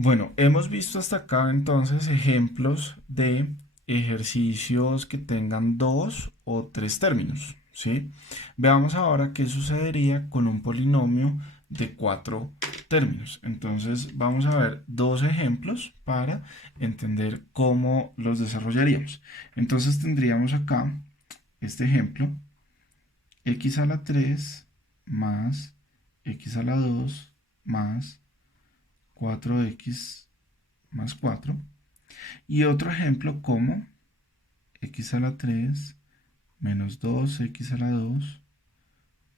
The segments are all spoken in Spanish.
Bueno, hemos visto hasta acá entonces ejemplos de ejercicios que tengan dos o tres términos, ¿sí? Veamos ahora qué sucedería con un polinomio de cuatro términos. Entonces vamos a ver dos ejemplos para entender cómo los desarrollaríamos. Entonces tendríamos acá este ejemplo, x a la 3 más x a la 2 más 4x más 4. Y otro ejemplo como x a la 3 menos 2x a la 2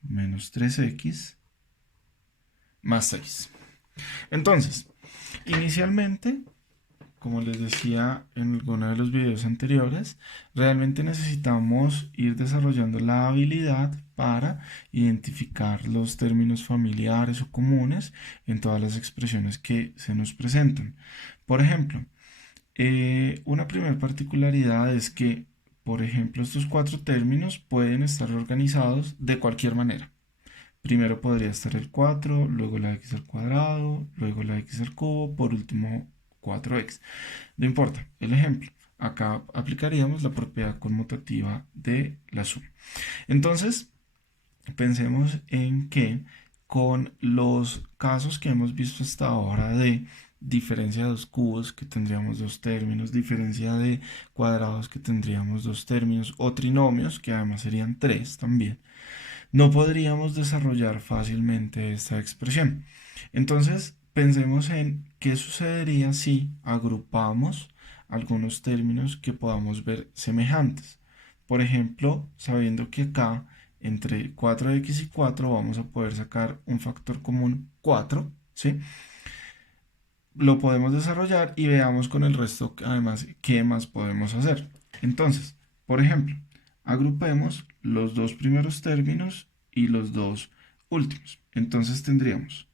menos 3x más 6. Entonces, inicialmente, como les decía en alguno de los videos anteriores, realmente necesitamos ir desarrollando la habilidad para identificar los términos familiares o comunes en todas las expresiones que se nos presentan. Por ejemplo, una primera particularidad es que, por ejemplo, estos cuatro términos pueden estar organizados de cualquier manera. Primero podría estar el 4, luego la x al cuadrado, luego la x al cubo, por último 4x. No importa, el ejemplo. Acá aplicaríamos la propiedad conmutativa de la suma. Entonces, pensemos en que con los casos que hemos visto hasta ahora de diferencia de dos cubos que tendríamos dos términos, diferencia de cuadrados que tendríamos dos términos o trinomios que además serían tres también, no podríamos desarrollar fácilmente esta expresión. Entonces, pensemos en qué sucedería si agrupamos algunos términos que podamos ver semejantes. Por ejemplo, sabiendo que acá entre 4x y 4 vamos a poder sacar un factor común 4, ¿sí? Lo podemos desarrollar y veamos con el resto, además, qué más podemos hacer. Entonces, por ejemplo, agrupemos los dos primeros términos y los dos últimos. Entonces tendríamos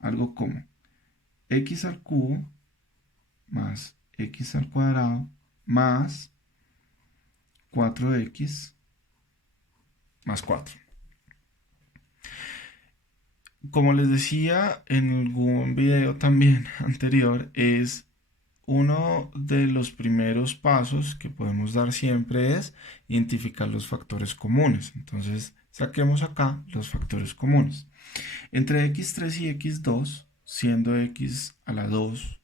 algo como x al cubo más x al cuadrado más 4x más 4. Como les decía en algún video también anterior, es uno de los primeros pasos que podemos dar siempre es identificar los factores comunes. Entonces, saquemos acá los factores comunes. Entre x3 y x2, siendo x a la 2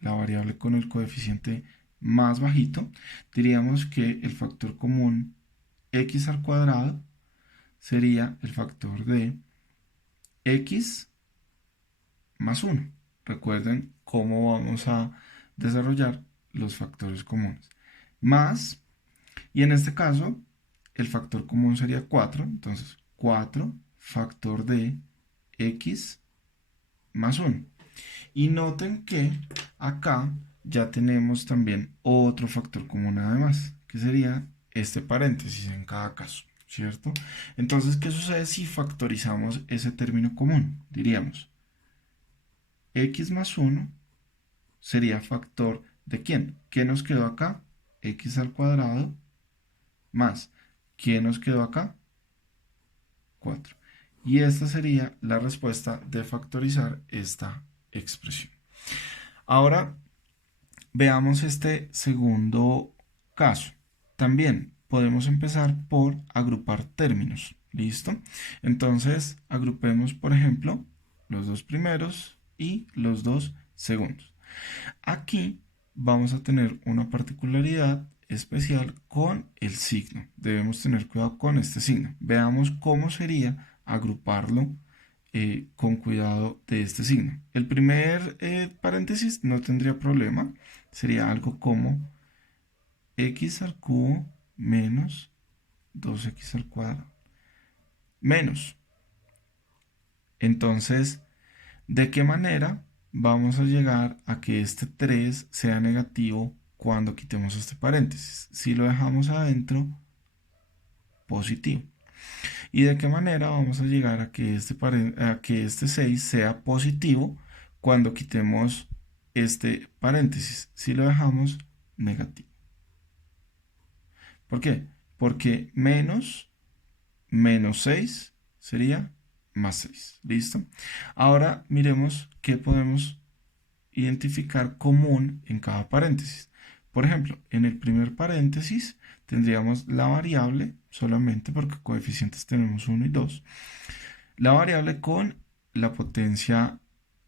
la variable con el coeficiente más bajito, diríamos que el factor común x al cuadrado sería el factor de x más 1. Recuerden cómo vamos a desarrollar los factores comunes. Más, y en este caso, el factor común sería 4. Entonces, 4 factor de x más 1. Y noten que acá ya tenemos también otro factor común además, que sería este paréntesis en cada caso, ¿cierto? Entonces, ¿qué sucede si factorizamos ese término común? Diríamos, x más 1 sería factor de ¿quién? ¿Qué nos quedó acá? X al cuadrado más, ¿qué nos quedó acá? 4. Y esta sería la respuesta de factorizar esta expresión. Ahora veamos este segundo caso. También podemos empezar por agrupar términos. ¿Listo? Entonces, agrupemos, por ejemplo, los dos primeros y los dos segundos. Aquí vamos a tener una particularidad especial con el signo. Debemos tener cuidado con este signo. Veamos cómo sería agruparlo con cuidado de este signo. El primer paréntesis no tendría problema. Sería algo como x al cubo menos 2x al cuadrado. Menos. Entonces, ¿de qué manera vamos a llegar a que este 3 sea negativo cuando quitemos este paréntesis? Si lo dejamos adentro, positivo. ¿Y de qué manera vamos a llegar a que este 6 sea positivo cuando quitemos este paréntesis? Si lo dejamos negativo. ¿Por qué? Porque menos 6 sería más 6. ¿Listo? Ahora miremos qué podemos identificar común en cada paréntesis. Por ejemplo, en el primer paréntesis tendríamos la variable solamente porque coeficientes tenemos 1 y 2. La variable con la potencia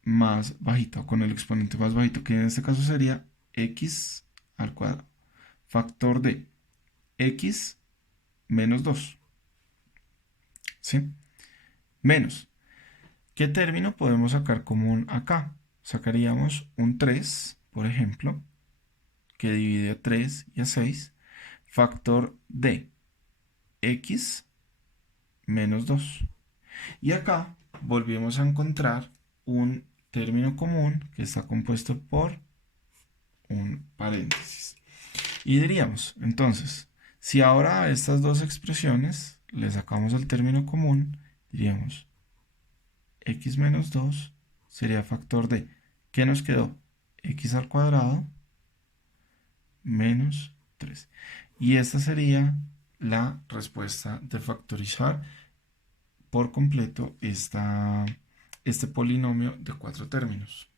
más bajita o con el exponente más bajito, que en este caso sería x al cuadrado. Factor de x menos 2. ¿Sí? Menos. ¿Qué término podemos sacar común acá? Sacaríamos un 3, por ejemplo, que divide a 3 y a 6. Factor de x menos 2. Y acá volvemos a encontrar un término común que está compuesto por un paréntesis. Y diríamos, entonces, si ahora a estas dos expresiones le sacamos el término común, diríamos x menos 2 sería factor de, ¿qué nos quedó? X al cuadrado menos 3. Y esta sería la respuesta de factorizar por completo este polinomio de 4 términos.